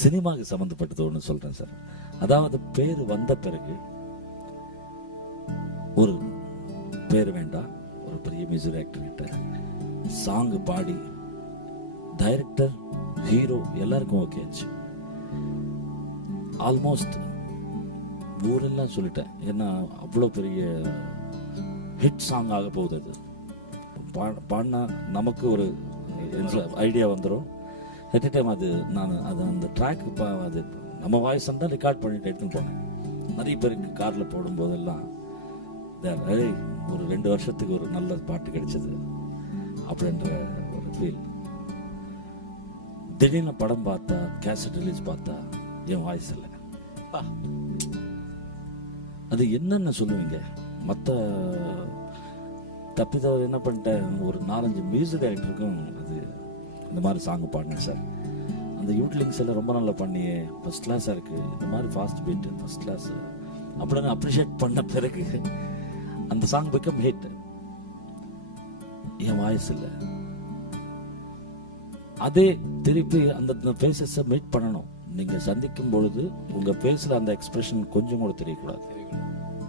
சினிமாவுக்கு சம்மந்தப்பட்டது ஒன்று சொல்றேன் சார். அதாவது பேர் வந்த பிறகு ஒரு பேர் வேண்டாம், ஒரு பெரிய மியூசிக் டைரக்டர் கிட்ட சாங் பாடி டைரக்டர் ஹீரோ எல்லாருக்கும் ஓகே ஆச்சு. ஆல்மோஸ்ட் ஊரெல்லாம் சொல்லிட்டேன், ஏன்னா அவ்வளோ பெரிய ஹிட் சாங் ஆக போகுது. அது பாடினா நமக்கு ஒரு ஐடியா வந்துடும். எட் டைம் அது நான் அது அந்த ட்ராக்கு அது நம்ம வாய்ஸ் தான் ரெக்கார்ட் பண்ணிட்டு எடுத்துன்னு போனேன். நிறைய பேருக்கு காரில் போடும்போதெல்லாம் ஒரு 2 வருஷத்துக்கு ஒரு நல்ல பாட்டு கிடைச்சது அப்படின்ற ஒரு ஃபீல். திடீர்னு படம் பார்த்தா, கேசட் ரிலீஸ் பார்த்தா என் வாய்ஸ் இல்லை. அது என்னன்னு சொல்லுவீங்க? மற்ற தப்பிதவர் என்ன பண்ணிட்டேன், ஒரு 4-5 மியூசிக் டைரக்டருக்கும் அது இந்த மாதிரி சாங் பாடினேன் சார். அந்த யூட்லிங்ஸ் எல்லாம் ரொம்ப நல்லா பண்ணி ஃபர்ஸ்ட் கிளாஸாக இருக்கு, இந்த மாதிரி ஃபாஸ்ட் பீட் ஃபர்ஸ்ட் கிளாஸ் அப்படின்னு அப்ரிஷியேட் பண்ண பிறகு அந்த சாங் பிகம் ஹிட். என் வாய்ஸ் இல்லை. அதே திருப்பி அந்த ஃபேஸஸை மீட் பண்ணணும். நீங்க சந்திக்கும் பொழுது உங்க ஃபேஸ்ல அந்த எக்ஸ்பிரஷன் கொஞ்சம் கூட தெரியக்கூடாது.